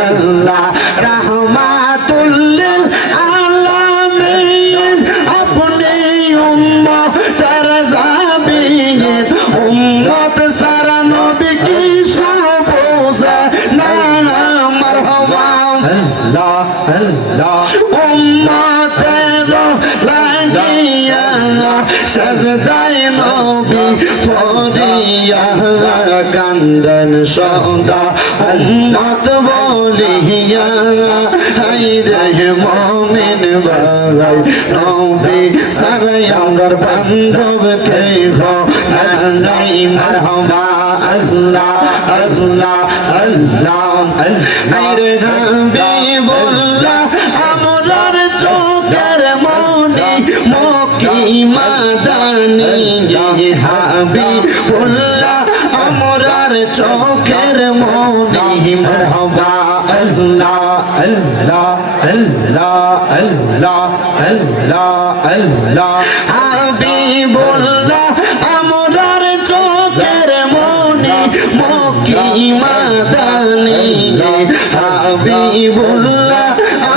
আল্লাহ রাহমাতুল লিল আলামিন আপনি উম্মতের জাবিন উম্মত সারা নবী কি সুবুজে না মারহাবা আল্লাহ আল্লাহ উম্মতের লাগিয়া সাজদায় নবী পড়িয়া কান্দন সদা উম্মত বলিয়া হায়রে মুমিন ভাই নবী সারা আমার বান্ধব কে হো নাই মারহাবা আল্লাহ আল্লাহ আল্লাহ হায়রে হাবিবুল্লাহ আমরার চোখের মনি মক্কি মাদানী হাবিবুল্লাহ আমরার চোখের মনি মারহাবা আল্লাহ আল্লাহ আল্লাহ আল্লাহ আল্লাহ আল্লাহ হাবিবুল্লাহ আমরার চোখের মনি মক্কি মাদানী হাবিবুল্লাহ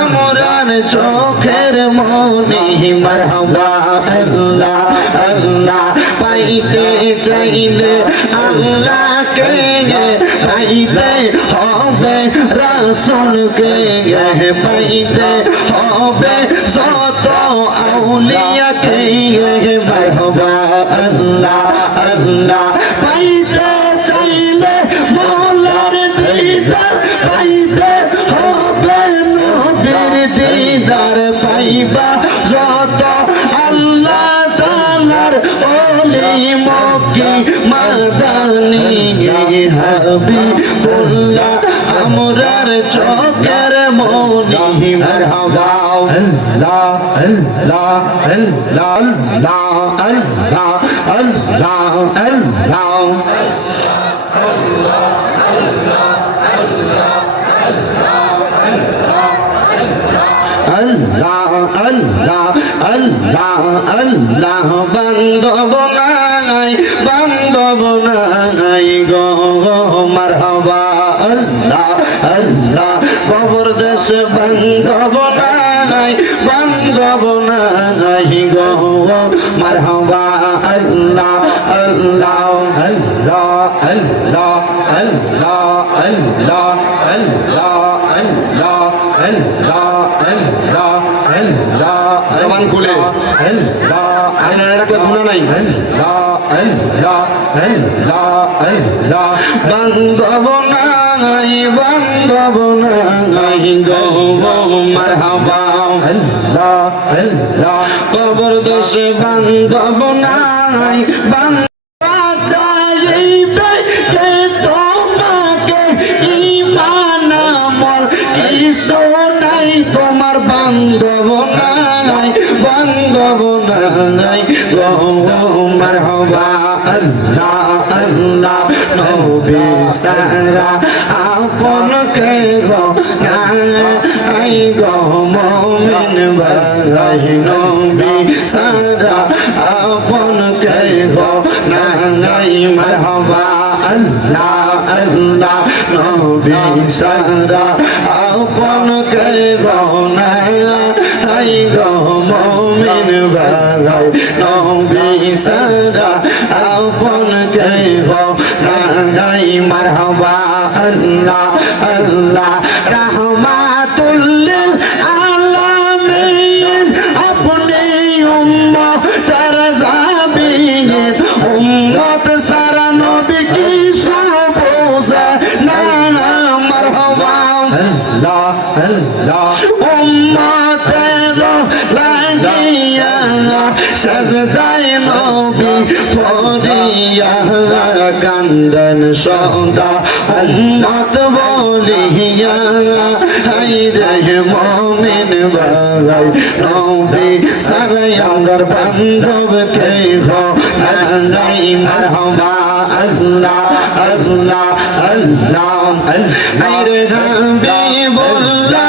আমরার চোখের মনি মারহাবা আল্লাহ আল্লাহ পাইতে চাইলে আল্লাহকে পাইতে হবে রাসূলকে পাইতে হবে যত আউলিয়াকে মারহাবা আল্লাহ আল্লাহ পাইতে চাইলে মওলার দিদার পাইতে হবে নবীর দিদার পাইবা যত আল্লাহ তাআলার ওলি মক্কি মাদানী হাবিবুল্লাহ আমরার চোখের মনি মারহাবা আল্লাহ আল্লাহ আল্লাহ আল্লাহ আল্লাহ আল্লাহ আল্লাহ আল্লাহ আল্লাহ আল্লাহ বান্ধব নাই গো মারহাবা আল্লাহ আল্লাহ কবর দেশ বান্ধব নাই গো মারহাবা আল্লাহ আল্লাহ আল্লাহ আল্লাহ আল্লাহ আল্লাহ আল্লাহ আল্লাহ আল্লাহ আল্লাহ আল্লাহ জবান খুলে আল্লাহ আল্লাহ একটা গুনাহ নাই আল্লাহ আল্লাহ আল্লাহ আল্লাহ বান্ধব নাই গো মারহাবা আল্লাহ আল্লাহ কবর দোষ বান্ধব নাই তোমার বান্ধব নাই গো মারহাবা আল্লাহ আল্লাহ নবী সারা আপন কে গো নাই গো মুমিন ভাই নবী সারা আপন কে গো নাই মারহাবা আল্লাহ আল্লাহ নবী সারা আপন কে গো নাই গো মুমিন ভাই নবী সারা আপন কে গো নাই মারহাবা আল্লাহ আল্লাহ রাহমাতুল লিল আলামিন আপনি উম্মতের জাবিন উম্মত সারা নবী কি সুবুজে না মারহাবা আল্লাহ আল্লাহ উম্মতের লাগিয়া সাজদায় নবী পড়িয়া কান্দন সদা উম্মত বলিয়া হায়রে মুমিন ভাই নবী সারা আমার বান্ধব কে হো নাই মারহাবা আল্লাহ আল্লাহ আল্লাহ হায়রে হাবিবুল্লাহ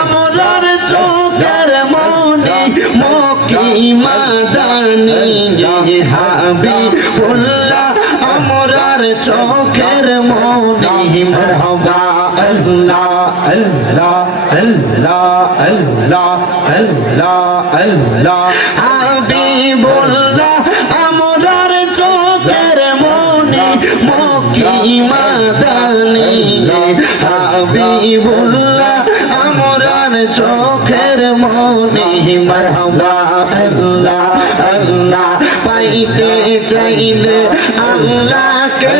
আমরার চোখের মনি মক্কি মাদানী হাবিবুল্লাহ আমরার চোখের মনি মারহাবা আল্লাহ আল্লাহ আল্লাহ আল্লাহ আল্লাহ আল্লাহ হাবিবুল্লাহ আমরার চোখের মনি মক্কি মাদানি হাবিবুল্লাহ আমরার চোখের মনি মারহাবা আল্লাহ আল্লাহ পাইতে চাইলে আল্লাহকে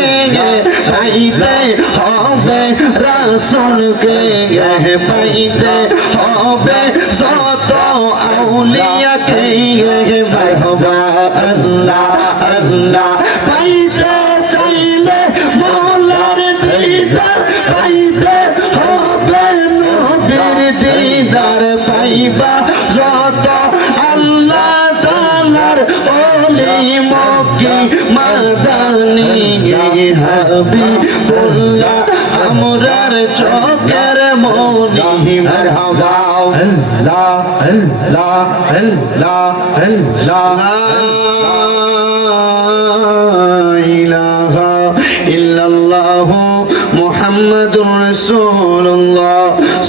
পাইতে হবে রাসূলকে পাইতে হবে যত আউলিয়াকে মারহাবা আল্লাহ আল্লাহ পাইতে চাইলে মওলার দিদার পাইতে হবে নবীর দিদার পাইবা যত আল্লাহ তাআলার ওলি মক্কি মাদানি হাবিবুল্লাহ আমরার চোখের মনি মারহাবা আল্লাহ আল্লাহ আল্লাহ আল্লাহ ইলাহা ইল্লাল্লাহু মুহাম্মাদুর রাসূলুল্লাহ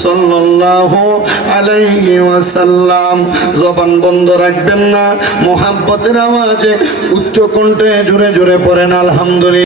সাল্লাল্লাহু আলাইহি ওয়াসাল্লাম। জবান বন্ধ রাখবেন না, মুহাব্বতের আওয়াজে উচ্চ কণ্ঠে জোরে জোরে পড়েন আলহামদুলিল্লাহ।